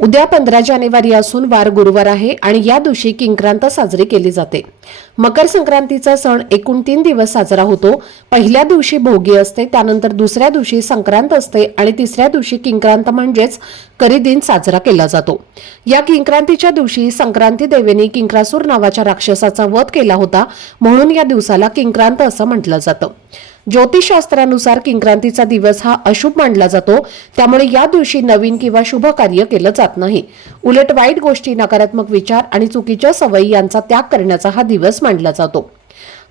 उद्या पंधरा जानेवारी असून वार गुरुवार आहे आणि या दिवशी किंक्रांत साजरी केली जाते. मकर संक्रांतीचा सण एकूण तीन दिवस साजरा होतो. पहिल्या दिवशी भोगी असते त्यानंतर दुसऱ्या दिवशी संक्रांत असते आणि तिसऱ्या दिवशी किंक्रांत म्हणजेच करी दिन साजरा केला जातो. या किंक्रांतीच्या दिवशी संक्रांती देवीने किंक्रासूर नावाच्या राक्षसाचा वध केला होता म्हणून या दिवसाला किंक्रांत असं म्हटलं जातं. ज्योतिषशास्त्रानुसार किंक्रांतीचा दिवस हा अशुभ मानला जातो. त्यामुळे या दिवशी नवीन किंवा शुभ कार्य केलं जात नाही. उलट वाईट गोष्टी नकारात्मक विचार आणि चुकीच्या सवयी यांचा त्याग करण्याचा हा दिवस मानला जातो.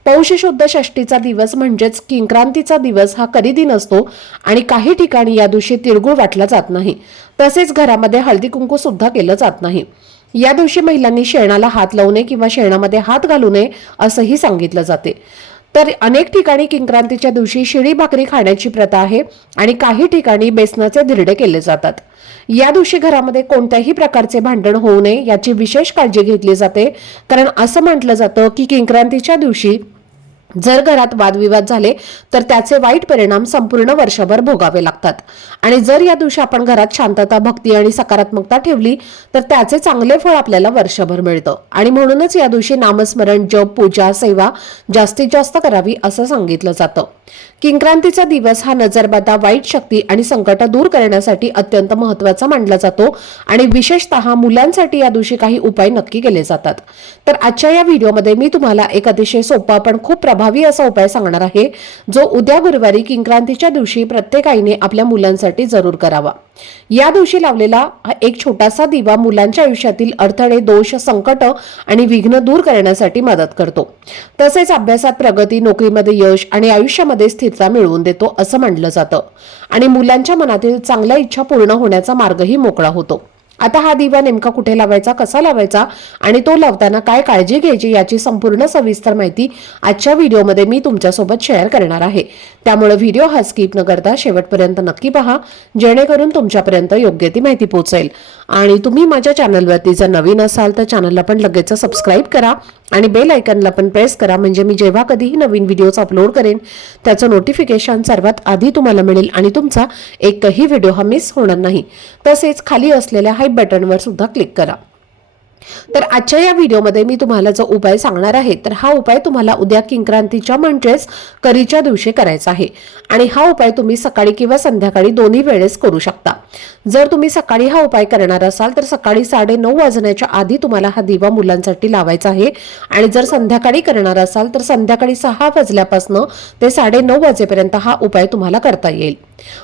पौष शुद्ध षष्टीचा दिवस म्हणजेच किंक्रांतीचा दिवस हा कधी दिन असतो आणि काही ठिकाणी या दिवशी तिळगुळ वाटला जात नाही. तसेच घरामध्ये हळदी कुंकू सुद्धा केलं जात नाही. या दिवशी महिलांनी शेणाला हात लावू नये किंवा शेणामध्ये हात घालू नये असंही सांगितलं जाते. तर अनेक ठिकाणी किंक्रांतीच्या दिवशी शिळी भाकरी खाण्याची प्रथा आहे आणि काही ठिकाणी बेसनाचे धिरडे केले जातात. या दिवशी घरामध्ये कोणत्याही प्रकारचे भांडण होऊ नये याची विशेष काळजी घेतली जाते कारण असं म्हटलं जातं की किंक्रांतीच्या दिवशी जर घरात वादविवाद झाले तर त्याचे वाईट परिणाम संपूर्ण वर्षभर भोगावे लागतात. आणि जर या दिवशी आपण घरात शांतता भक्ती आणि सकारात्मकता ठेवली तर त्याचे चांगले फळ आपल्याला वर्षभर मिळतं. आणि म्हणूनच या दिवशी नामस्मरण जप पूजा सेवा जास्तीत जास्त करावी असं सांगितलं जातं. किंक्रांतीचा दिवस हा नजरबाधा वाईट शक्ती आणि संकट दूर करण्यासाठी अत्यंत महत्त्वाचा मानला जातो आणि विशेषतः मुलांसाठी या दिवशी काही उपाय नक्की केले जातात. तर आजच्या या व्हिडिओमध्ये मी तुम्हाला एक अतिशय सोपा पण खूप प्रभावी असा उपाय सांगणार आहे जो उद्या गुरुवारी किंक्रांतीच्या दिवशी प्रत्येक आईने आपल्या मुलांसाठी जरूर करावा. या दिवशी लावलेला हा एक छोटासा दिवा मुलांच्या आयुष्यातील अडथळे दोष संकट आणि विघ्न दूर करण्यासाठी मदत करतो. तसेच अभ्यासात प्रगती नोकरीमध्ये यश आणि आयुष्यामध्ये स्थिरता मिळवून देतो असं म्हटलं जातं. आणि मुलांच्या मनातील चांगल्या इच्छा पूर्ण होण्याचा मार्गही मोकळा होतो. आता हा दिवा नेमका कुठे लावायचा कसा लावायचा आणि तो लावताना काय काळजी घ्यायची याची संपूर्ण सविस्तर माहिती आजच्या व्हिडिओमध्ये मी तुमच्यासोबत शेअर करणार आहे. त्यामुळे व्हिडिओ हा स्किप न करता शेवटपर्यंत नक्की पहा जेणेकरून तुमच्यापर्यंत योग्य ती माहिती पोहोचेल. आणि तुम्ही माझ्या चॅनलवरती जर नवीन असाल तर चॅनलला पण लगेच सबस्क्राईब करा आणि बेल आयकनला पण प्रेस करा म्हणजे मी जेव्हा कधीही नवीन व्हिडिओज अपलोड करेन त्याचं नोटिफिकेशन सर्वात आधी तुम्हाला मिळेल आणि तुमचा एकही व्हिडिओ हा मिस होणार नाही. तसेच खाली असलेल्या हाय बटनवर सुद्धा क्लिक करा. तर आजच्या या व्हिडिओमध्ये मी तुम्हाला जो उपाय सांगणार आहे तर हा उपाय तुम्हाला उद्या किंक्रांतीच्या म्हणजेच करीच्या दिवशी करायचा आहे. आणि हा उपाय तुम्ही सकाळी किंवा संध्याकाळी दोन्ही वेळेस करू शकता. जर तुम्ही सकाळी हा उपाय करणार असाल तर सकाळी साडे नऊ वाजण्याच्या आधी तुम्हाला हा दिवा मुलांसाठी लावायचा आहे. आणि जर संध्याकाळी करणार असाल तर संध्याकाळी सहा वाजल्यापासून ते साडे नऊ वाजेपर्यंत हा उपाय तुम्हाला करता येईल.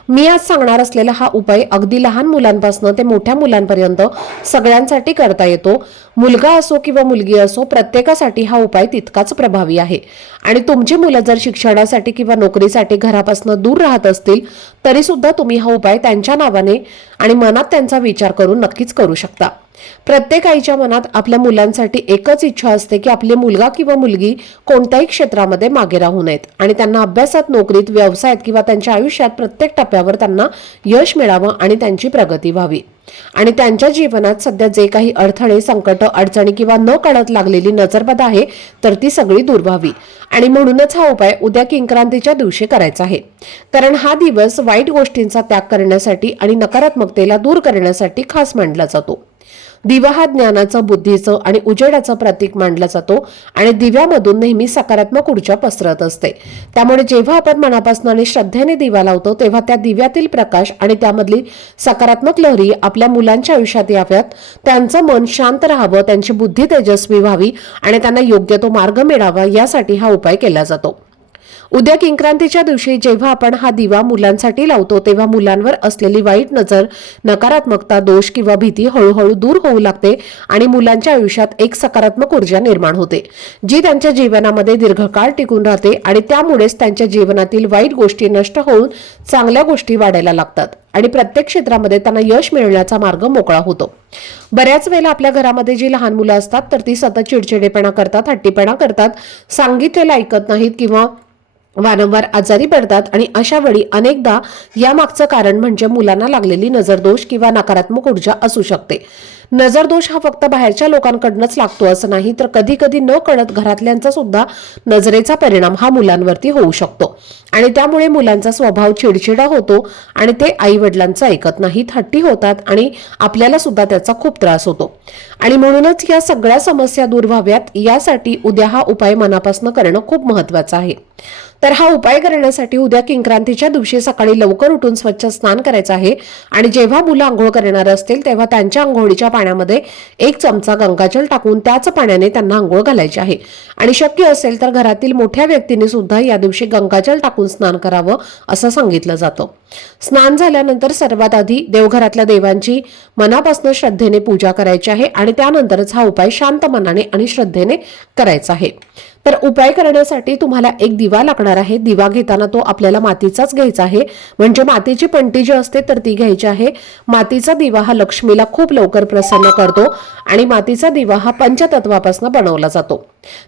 मी आज सांगणार असलेला हा उपाय अगदी लहान मुलांपासून ते मोठ्या मुलांपर्यंत सगळ्यांसाठी करता येतो. मुलगा असो किंवा मुलगी असो प्रत्येकासाठी हा उपाय तितकाच प्रभावी आहे. आणि तुमची मुलं जर शिक्षणासाठी किंवा नोकरीसाठी घरापासून दूर राहत असतील तरी सुद्धा तुम्ही हा उपाय त्यांच्या नावाने आणि मनात त्यांचा विचार करून नक्कीच करू शकता. प्रत्येक आईच्या मनात आपल्या मुलांसाठी एकच इच्छा असते की आपले मुलगा किंवा मुलगी कोणत्याही क्षेत्रामध्ये मागे राहू नयेत. आणि त्यांना अभ्यासात नोकरीत व्यवसायात किंवा त्यांच्या आयुष्यात प्रत्येक टप्प्यावर त्यांना यश मिळावं आणि त्यांची प्रगती व्हावी. आणि त्यांच्या जीवनात सध्या जे काही अडथळे संकट अडचणी किंवा न कळत लागलेली नजरबद आहे तर ती सगळी दूर व्हावी. आणि म्हणूनच हा उपाय उद्या किंक्रांतीच्या दिवशी करायचा आहे. कारण हा दिवस वाईट गोष्टींचा त्याग करण्यासाठी आणि नकारात्मकतेला दूर करण्यासाठी खास मानला जातो. दिवा हा ज्ञानाचं बुद्धीचं आणि उजेडाचं प्रतीक मानला जातो आणि दिव्यामधून नेहमी सकारात्मक ऊर्जा पसरत असते. त्यामुळे जेव्हा आपण मनापासून आणि श्रद्धेने दिवा लावतो तेव्हा त्या दिव्यातील प्रकाश आणि त्यामधली सकारात्मक लहरी आपल्या मुलांच्या आयुष्यात याव्यात. त्यांचं मन शांत राहावं त्यांची बुद्धी तेजस्वी व्हावी आणि त्यांना योग्य तो मार्ग मिळावा यासाठी हा उपाय केला जातो. उद्या किंक्रांतीच्या दिवशी जेव्हा आपण हा दिवा मुलांसाठी लावतो तेव्हा मुलांवर असलेली वाईट नजर नकारात्मकता दोष किंवा भीती हळूहळू दूर होऊ लागते आणि मुलांच्या आयुष्यात एक सकारात्मक ऊर्जा निर्माण होते जी त्यांच्या जीवनामध्ये दीर्घकाळ टिकून राहते आणि त्यामुळेच त्यांच्या जीवनातील वाईट गोष्टी नष्ट होऊन चांगल्या गोष्टी वाढायला लागतात आणि प्रत्येक क्षेत्रामध्ये त्यांना यश मिळण्याचा मार्ग मोकळा होतो. बऱ्याच वेळेला आपल्या घरामध्ये जी लहान मुलं असतात तर ती सतत चिडचिडेपणा करतात हट्टीपणा करतात सांगितलेलं ऐकत नाहीत किंवा वारंवार आजारी पडतात आणि अशा वेळी अनेकदा यामागचं कारण म्हणजे मुलांना लागलेली नजरदोष किंवा नकारात्मक ऊर्जा असू शकते. नजरदोष हा फक्त बाहेरच्या लोकांकडनंच लागतो असं नाही तर कधी कधी न कळत घरातल्यांचा सुद्धा नजरेचा परिणाम हा मुलांवरती होऊ शकतो. आणि त्यामुळे मुलांचा स्वभाव चिडचिडा होतो आणि ते आई वडिलांचं ऐकत नाहीत हट्टी होतात आणि आपल्याला सुद्धा त्याचा खूप त्रास होतो. आणि म्हणूनच या सगळ्या समस्या दूर व्हाव्यात यासाठी उद्या हा उपाय मनापासून करणं खूप महत्वाचं आहे. तर हा उपाय करण्यासाठी उद्या किंक्रांतीच्या दिवशी सकाळी लवकर उठून स्वच्छ स्नान करायचं आहे आणि जेव्हा मुलं आंघोळ करणार असतील तेव्हा त्यांच्या आंघोळीच्या पाण्यामध्ये एक चमचा गंगाजल टाकून त्याच पाण्याने त्यांना आंघोळ घालायची आहे. आणि शक्य असेल तर घरातील मोठ्या व्यक्तीने सुद्धा या दिवशी गंगाजल टाकून स्नान करावं असं सांगितलं जातं. स्नान झाल्यानंतर सर्वात आधी देवघरातल्या देवांची मनापासून श्रद्धेने पूजा करायची आहे आणि त्यानंतरच हा उपाय शांत मनाने आणि श्रद्धेने करायचा आहे. तर उपाय करण्यासाठी तुम्हाला एक दिवा लागणार आहे. दिवा घेताना तो आपल्याला मातीचाच घ्यायचा आहे. म्हणजे मातीची पंटी जी असते तर ती घ्यायची आहे. मातीचा दिवा हा लक्ष्मीला खूप लवकर प्रसन्न करतो आणि मातीचा दिवा हा पंचतत्वापासून बनवला जातो.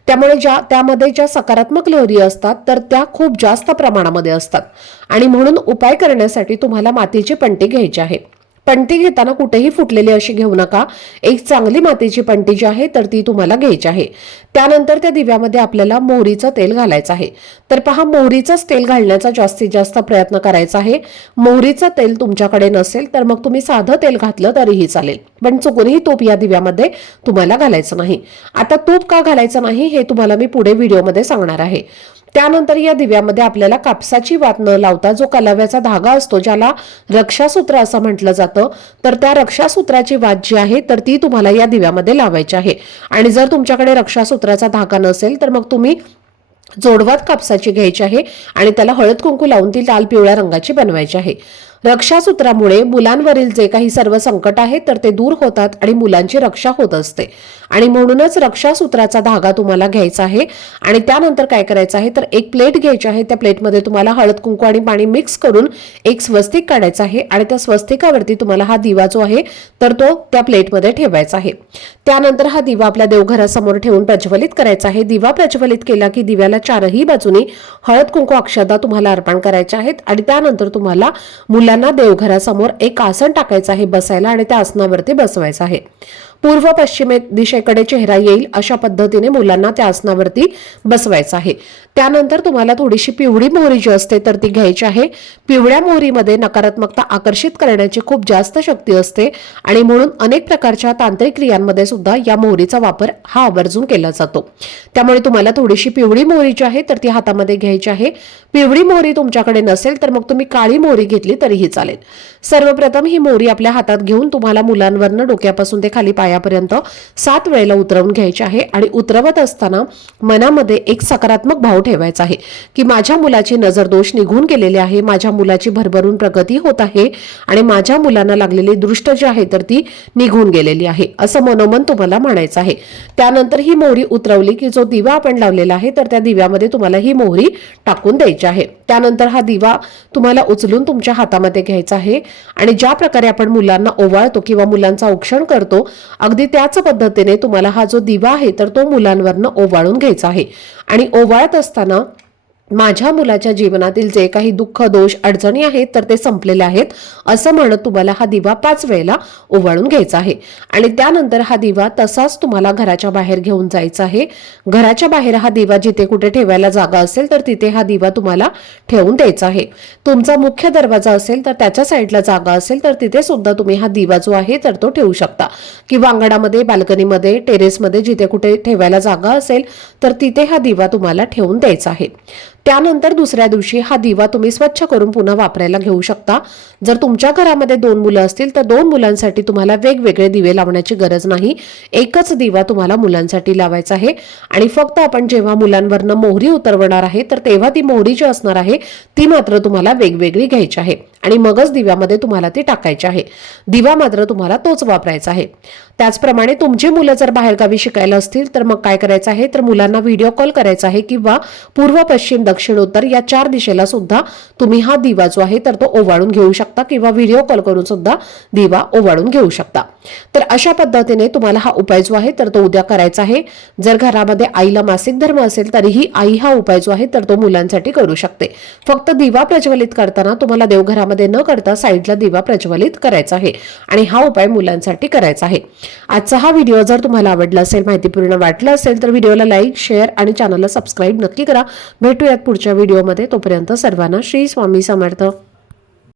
त्यामुळे ज्या त्यामध्ये ज्या सकारात्मक लहरी असतात तर त्या खूप जास्त प्रमाणामध्ये असतात. आणि म्हणून उपाय करण्यासाठी तुम्हाला मातीची पंटी घ्यायची आहे. पंटी घेताना कुठेही फुटलेली अशी घेऊ नका. एक चांगली मातीची पंटी जी आहे तर ती तुम्हाला घ्यायची आहे. त्यानंतर त्या दिव्यामध्ये आपल्याला मोहरीचं तेल घालायचं आहे. तर पहा मोहरीचंच तेल घालण्याचा जास्तीत जास्त प्रयत्न करायचा आहे. मोहरीचं तेल तुमच्याकडे नसेल तर मग तुम्ही साधं तेल घातलं तरीही चालेल. पण चुकूनही तूप या दिव्यामध्ये तुम्हाला घालायचं नाही. आता तूप का घालायचं नाही हे तुम्हाला मी पुढे व्हिडिओमध्ये सांगणार आहे. त्यानंतर या दिव्यामध्ये आपल्याला कापसाची वात न लावता जो कलाव्याचा धागा असतो ज्याला रक्षासूत्र असं म्हटलं जातं तर त्या रक्षासूत्राची वात जी आहे तर ती तुम्हाला या दिव्यामध्ये लावायची आहे. आणि जर तुमच्याकडे रक्षासूत्राचा धागा नसेल तर मग तुम्ही जोडवात कापसाची घ्यायची आहे आणि त्याला हळद कुंकू लावून ती लाल पिवळ्या रंगाची बनवायची आहे. रक्षासूत्रामुळे मुलांवरील जे काही सर्व संकट आहे तर ते दूर होतात आणि मुलांची रक्षा होत असते. आणि म्हणूनच रक्षासूत्राचा धागा तुम्हाला घ्यायचा आहे. आणि त्यानंतर काय करायचं आहे तर एक प्लेट घ्यायची आहे. त्या प्लेटमध्ये तुम्हाला हळद कुंकू आणि पाणी मिक्स करून एक स्वस्तिक काढायचं आहे. आणि त्या स्वस्तिकावरती तुम्हाला हा दिवा जो आहे तर तो त्या प्लेटमध्ये ठेवायचा आहे. त्यानंतर हा दिवा आपल्या देवघरासमोर ठेवून प्रज्वलित करायचा आहे. दिवा प्रज्वलित केला की दिव्याला चारही बाजूनी हळद कुंकू अक्षदा तुम्हाला अर्पण करायच्या आहेत. आणि त्यानंतर तुम्हाला मुलांना देवघरासमोर एक आसन टाकायचं आहे बसायला आणि त्या आसनावरती बसवायचं आहे. पूर्व पश्चिमे दिशेकडे चेहरा येईल अशा पद्धतीने मुलांना त्या आसनावरती बसवायचं आहे. त्यानंतर तुम्हाला थोडीशी पिवळी मोहरी जी असते तर ती घ्यायची आहे. पिवळ्या मोहरीमध्ये नकारात्मकता आकर्षित करण्याची खूप जास्त शक्ती असते आणि म्हणून अनेक प्रकारच्या तांत्रिक क्रियांमध्ये सुद्धा या मोहरीचा वापर हा आवर्जून केला जातो. त्यामुळे तुम्हाला थोडीशी पिवळी मोहरी जी आहे तर ती हातामध्ये घ्यायची आहे. पिवळी मोहरी तुमच्याकडे नसेल तर मग तुम्ही काळी मोहरी घेतली तरीही चालेल. सर्वप्रथम ही मोहरी आपल्या हातात घेऊन तुम्हाला मुलांवरनं डोक्यापासून ते खाली पायापर्यंत सात वेळेला उतरवून घ्यायचे आहे आणि उतरवत असताना मनामध्ये एक सकारात्मक भाव ठेवायचा आहे की माझ्या मुलाची नजर दोष निघून गेलेले आहे माझ्या मुलाची भरभरून प्रगती होत आहे आणि माझ्या मुलांना लागलेली दृष्ट जी आहे तर ती निघून गेलेली आहे असं मनोमन तुम्हाला म्हणायचं आहे. त्यानंतर ही मोहरी उतरवली की जो दिवा आपण लावलेला आहे तर त्या दिव्यामध्ये तुम्हाला ही मोहरी टाकून द्यायची आहे. त्यानंतर हा दिवा तुम्हाला उचलून तुमच्या हातामध्ये घ्यायचा आहे आणि ज्या प्रकारे आपण मुलांना ओवाळतो किंवा मुलांचा औक्षण करतो अगदी त्याच पद्धतीने तुम्हाला हा जो दिवा आहे तर तो मुलांवरनं ओवाळून घ्यायचा आहे. आणि ओवाळत असताना माझ्या मुलाच्या जीवनातील जे काही दुःख दोष अडचणी आहेत तर ते संपलेले आहेत. असं म्हणत तुम्हाला हा दिवा पाच वेळेला ओवाळून घ्यायचा आहे. आणि त्यानंतर हा दिवा तसाच तुम्हाला घराच्या बाहेर घेऊन जायचा आहे. घराच्या बाहेर हा दिवा जिथे कुठे ठेवायला जागा असेल तर तिथे हा दिवा तुम्हाला ठेवून द्यायचा आहे. तुमचा मुख्य दरवाजा असेल तर त्याच्या साईडला जागा असेल तर तिथे सुद्धा तुम्ही हा दिवा जो आहे तर तो ठेवू शकता. किंवा अंगणामध्ये बाल्कनीमध्ये टेरेसमध्ये जिथे कुठे ठेवायला जागा असेल तर तिथे हा दिवा तुम्हाला ठेवून द्यायचा आहे. त्यानंतर दुसऱ्या दिवशी हा दिवा तुम्ही स्वच्छ करून पुन्हा वापरायला घेऊ शकता. जर तुमच्या घरामध्ये दोन मुलं असतील तर दोन मुलांसाठी तुम्हाला वेगवेगळे दिवे लावण्याची गरज नाही. एकच दिवा तुम्हाला मुलांसाठी लावायचा आहे. आणि फक्त आपण जेव्हा मुलांवरनं मोहरी उतरवणार आहे तर तेव्हा ती मोहरी जी असणार आहे ती मात्र तुम्हाला वेगवेगळी घ्यायची आहे. आणि मगच दिव्यामध्ये तुम्हाला ती टाकायची आहे. दिवा मात्र तुम्हाला तोच वापरायचा आहे. त्याचप्रमाणे तुमची मुलं जर बाहेरगावी शिकायला असतील तर मग काय करायचं आहे? तर मुलांना व्हिडिओ कॉल करायचा आहे किंवा पूर्व पश्चिम दक्षिण उत्तर या चार दिशेला सुद्धा तुम्ही हा दिवा जो आहे तर तो ओवाळून घेऊ शकता किंवा व्हिडिओ कॉल करून सुद्धा दिवा ओवाळून घेऊ शकता. तर अशा पद्धतीने तुम्हाला हा उपाय जो आहे तर तो उद्या करायचा आहे. जर घरामध्ये आईला मासिक धर्म असेल तरीही आई हा उपाय जो आहे तर तो मुलांसाठी करू शकते. फक्त दिवा प्रज्वलित करताना तुम्हाला देवघरामध्ये न करता साईडला दिवा प्रज्वलित करायचा आहे आणि हा उपाय मुलांसाठी करायचा आहे. आजचा हा व्हिडिओ जर तुम्हाला आवडला असेल माहितीपूर्ण वाटला असेल तर व्हिडिओला लाईक शेअर आणि चॅनलला सबस्क्राईब नक्की करा. भेटूयात पुढच्या व्हिडिओमध्ये तोपर्यंत सर्वांना श्री स्वामी समर्थ.